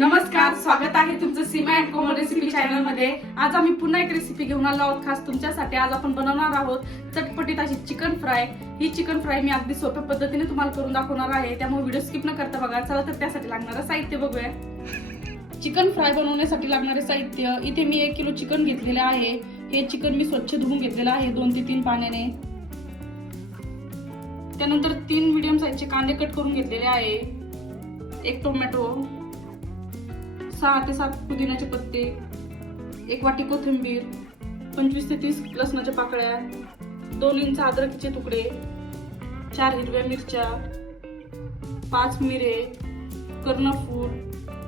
नमस्कार स्वागत आहे तुमचं सीमा अँड कोमल रेसिपी चॅनलमध्ये. आज आम्ही पुन्हा एक रेसिपी घेऊन आलो आहोत. खास तुमच्यासाठी आज आपण बनवणार आहोत चटपटीत अशी चिकन फ्राय ही चिकन फ्राय मी अगदी सोप्या पद्धतीने तुम्हाला करून दाखवणार आहे. त्यामुळे व्हिडिओ स्किप न करता बघा. चला तर त्यासाठी लागणारं साहित्य बघूया. चिकन फ्राय बनवण्यासाठी लागणारे साहित्य. इथे मी एक किलो चिकन घेतलेले आहे. हे चिकन मी स्वच्छ धुवून घेतलेलं आहे दोन ते तीन पाण्याने. त्यानंतर तीन मिडियम साईजचे कांदे कट करून घेतलेले आहे. एक टोमॅटो सहा ते सात पुदिन्याचे पत्ते एक वाटी कोथिंबीर पंचवीस ते तीस लसणाच्या पाकळ्या दोन इंच अद्रकीचे तुकडे चार हिरव्या मिरच्या पाच मिरे कर्णफूल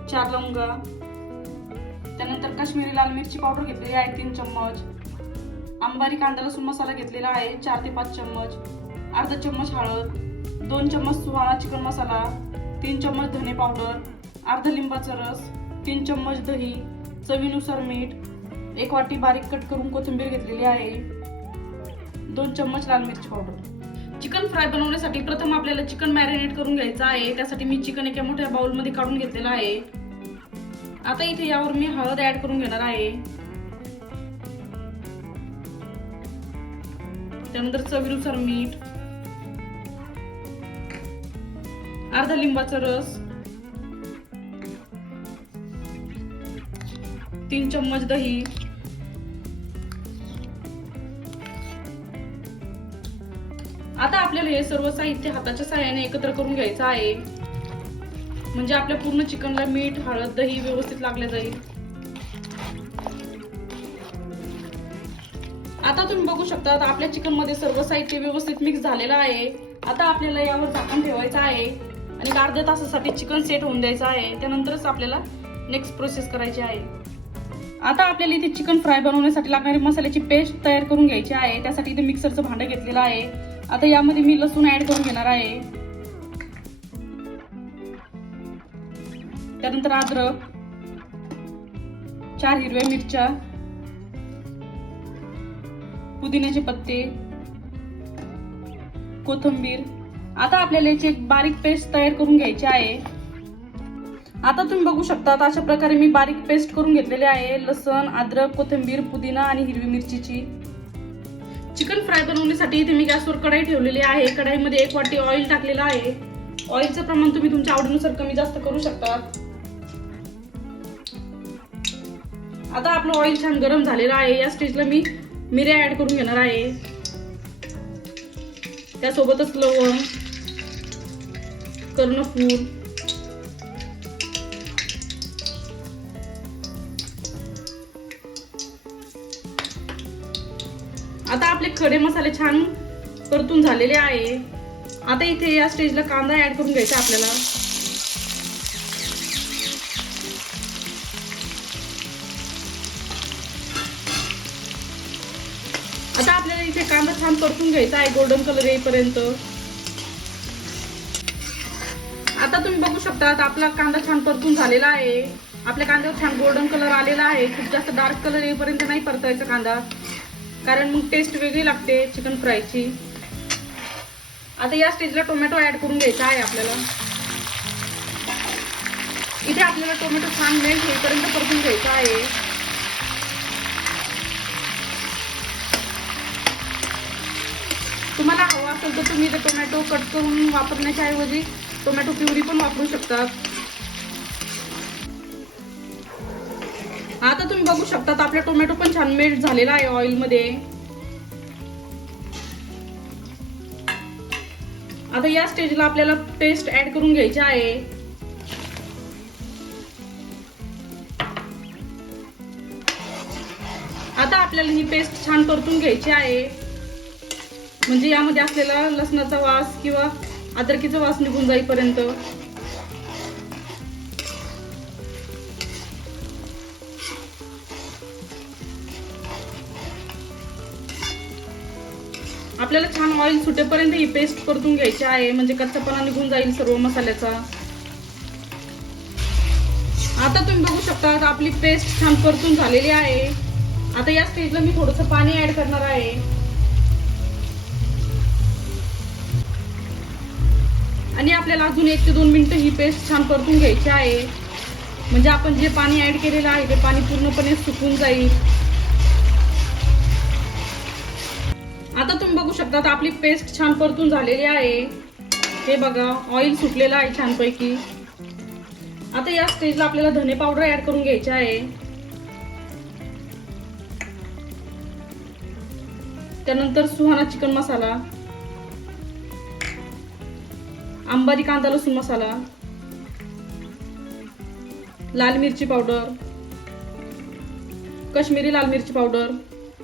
चार लवंगा त्यानंतर काश्मीरी लाल मिरची पावडर घेतलेली आहे तीन चम्मच आंबारी कांदा लसूण मसाला घेतलेला आहे चार ते पाच चम्मच अर्धा चम्मच हळद दोन चम्मच सुहाणा चिकन मसाला तीन चम्मच धने पावडर अर्धा लिंबाचा रस तीन चम्मच दही चवीनुसार मीठ एक वाटी बारीक कट करून कोथिंबीर घेतलेली आहे दोन चम्मच लाल मिरची पावडर. चिकन फ्राय बनवण्यासाठी प्रथम आपल्याला चिकन मॅरिनेट करून घ्यायचं आहे त्यासाठी मी चिकन एका मोठ्या बाउलमध्ये काढून घेतलेलं आहे. आता इथे यावर मी हळद ऍड करून घेणार आहे. त्यानंतर चवीनुसार मीठ अर्धा लिंबाचा रस तीन चम्मच दही. आता आपल्याला हे सर्व साहित्य हाताच्या साह्याने एकत्र करून घ्यायचं आहे. म्हणजे आपल्या पूर्ण चिकनला मीठ हळद दही व्यवस्थित लागले जाईल. आता तुम्ही बघू शकता आपल्या चिकनमध्ये सर्व साहित्य व्यवस्थित मिक्स झालेलं आहे. आता आपल्याला यावर झाकण ठेवायचं आहे. आणि अर्ध्या तासासाठी चिकन सेट होऊन द्यायचं आहे. त्यानंतरच आपल्याला नेक्स्ट प्रोसेस करायची आहे. आता आपल्याला इथे चिकन फ्राय बनवण्यासाठी लागणारी मसाल्याची पेस्ट तयार करून घ्यायची आहे. त्यासाठी इथे मिक्सरचं भांडं घेतलेलं आहे. आता यामध्ये मी लसूण ऍड करून घेणार आहे. त्यानंतर अद्रक चार हिरव्या मिरच्या पुदिन्याचे पत्ते कोथिंबीर. आता आपल्याला याची एक बारीक पेस्ट तयार करून घ्यायची आहे. आता तुम्ही बघू शकता अशा प्रकारे मी बारीक पेस्ट करून घेतलेली आहे. लसण अद्रक कोथिंबीर पुदिना आणि हिरवी मिरचीची. चिकन फ्राय बनवण्यासाठी इथे मी गॅसवर कढाई ठेवलेली आहे. कढाईमध्ये एक वाटी ऑइल टाकलेलं आहे. ऑइलचं प्रमाण तुम्ही तुमच्या आवडीनुसार कमी जास्त करू शकता. आता आपलं ऑइल छान गरम झालेलं आहे. या स्टेजला मी मिऱ्या ऍड करून घेणार आहे. त्यासोबतच लवंग कर्णफूल आता आपले खडे मसाले छान परतून झालेले आहे. आता इथे या स्टेजला कांदा ऍड करून घ्यायचा आपल्याला. आता आपल्याला इथे कांदा छान परतून घ्यायचा आहे गोल्डन कलर येईपर्यंत. आता तुम्ही बघू शकता आपला कांदा छान परतून झालेला आहे. आपल्या कांद्यावर छान गोल्डन कलर आलेला आहे. खूप जास्त डार्क कलर येईपर्यंत नाही परतायचा कांदा. कारण मग टेस्ट वेगळी लागते चिकन फ्रायची आता या स्टेजला टोमॅटो ऍड करून घ्यायचा आहे आपल्याला. इथे आपल्याला टोमॅटो छान मेल्ट होईपर्यंत परतून घ्यायचा आहे. तुम्हाला हवा असेल तर तुम्ही इथे टोमॅटो कट करून वापरण्याच्या ऐवजी टोमॅटो प्युरी पण वापरू शकतात. आता तुम्ही बघू शकता आपला टोमॅटो पण छान मेल्ट झालेला आहे ऑइलमध्ये. आता या स्टेजला आपल्याला पेस्ट ऍड करून घ्यायची आहे. आता आपल्याला ही पेस्ट छान परतून घ्यायची आहे. म्हणजे यामध्ये असलेला लसणाचा वास किंवा अद्रकीचा वास निघून जाईपर्यंत. आपल्याला छान ऑइल सुटेपर्यंत ही पेस्ट परतून घ्यायची आहे. म्हणजे कच्चापणा निघून जाईल सर्व मसाल्याचा. आता तुम्ही बघू शकता आपली पेस्ट छान परतून झालेली आहे. आता या स्टेजला मी थोडस पाणी ऍड करणार आहे. आणि आपल्याला अजून एक ते दोन मिनिटं ही पेस्ट छान परतून घ्यायची आहे. म्हणजे आपण जे पाणी ऍड केलेलं आहे ते पाणी पूर्णपणे सुकून जाईल. आता तुम्ही बघू शकता आपली पेस्ट छान परतून झालेली आहे. हे बघा ऑइल सुटलेलं आहे छानपैकी. आता या स्टेजला आपल्याला धने पावडर ऍड करून घ्यायचे आहे. त्यानंतर सुहाना चिकन मसाला. अंबारी कांदा लसूण मसाला. लाल मिरची पावडर कश्मीरी लाल मिरची पावडर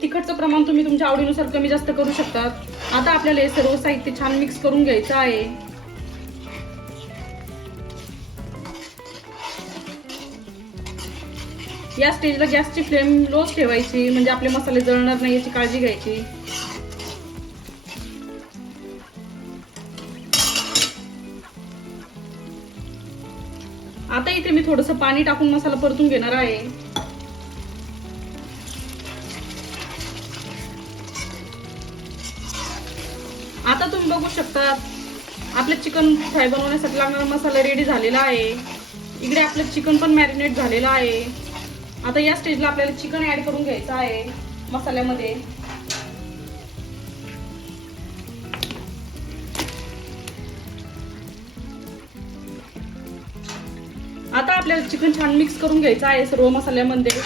तिखटचं प्रमाण तुम्ही तुमच्या आवडीनुसार कमी जास्त करू शकतात. आता आपल्याला हे सर्व साहित्य छान मिक्स करून घ्यायचं आहे. या स्टेजला गॅसची फ्लेम लोच ठेवायची म्हणजे आपले मसाले जळणार नाही याची काळजी घ्यायची. आता इथे मी थोडस पाणी टाकून मसाला परतून घेणार आहे. आपलं चिकन फ्राय बनवण्यासाठी लागणारा मसाला रेडी झालेला आहे. इकडे आपलं चिकन पण मॅरिनेट झालेलं आहे. आता या स्टेजला आपल्याला चिकन ऍड करून घ्यायचं आहे मसाल्यामध्ये. आता आपल्याला चिकन छान मिक्स करून घ्यायचं आहे सर्व मसाल्यामध्ये.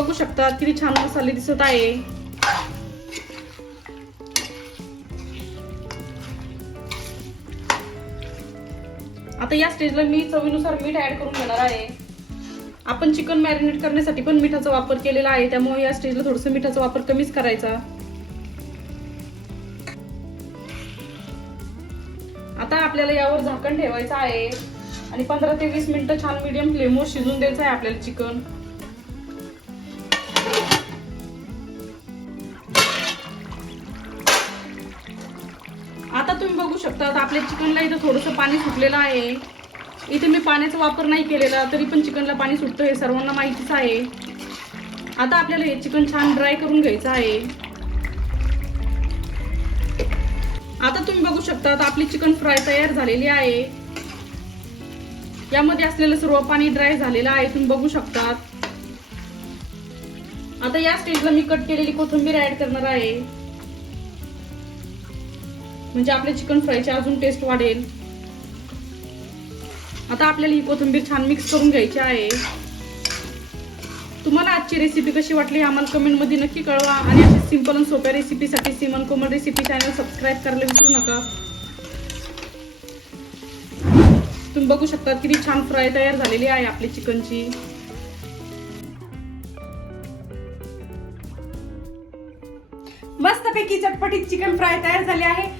बघू शकता किती छान मसाले दिसत आहे. आता या स्टेजला मी चवीनुसार मीठ ऍड करून घेणार आहे. आपण चिकन मॅरिनेट करण्यासाठी पण मिठाचा वापर केलेला आहे त्यामुळे या स्टेजला थोडस मिठाचा वापर कमीच करायचा. आता आपल्याला यावर झाकण ठेवायचं आहे. आणि पंधरा ते वीस मिनिटं छान मीडियम फ्लेमवर शिजून द्यायचं आहे आपल्याला चिकन आता तुम्ही बघू शकता आपल्या चिकनला इथं थोडंसं पाणी सुटलेलं आहे. इथे मी पाण्याचा वापर नाही केलेला तरी पण चिकनला पाणी सुटतं हे सर्वांना माहितीच आहे. आता आपल्याला हे चिकन छान ड्राय करून घ्यायचं आहे. आता तुम्ही बघू शकता आपली चिकन फ्राय तयार झालेली आहे. यामध्ये असलेलं सर्व पाणी ड्राय झालेलं आहे तुम्ही बघू शकता आता या स्टेजला मी कट केलेली कोथिंबीर ऍड करणार आहे. म्हणजे आपल्या चिकन फ्रायची अजून टेस्ट वाढेल. आता आपल्याला ही कोथिंबीर छान मिक्स करून घ्यायची आहे. तुम्हाला आजची रेसिपी कशी वाटली आम्हाला कमेंटमध्ये नक्की कळवा. आणि अशा सिंपल आणि सोप्या रेसिपीसाठी Siman Komal recipe channel subscribe करायला विसरू नका. तुम्ही बघू शकता किती छान फ्राय तयार झालेली आहे आपली चिकनची. मस्तपैकी चटपटीत चिकन फ्राय तयार झाले आहे.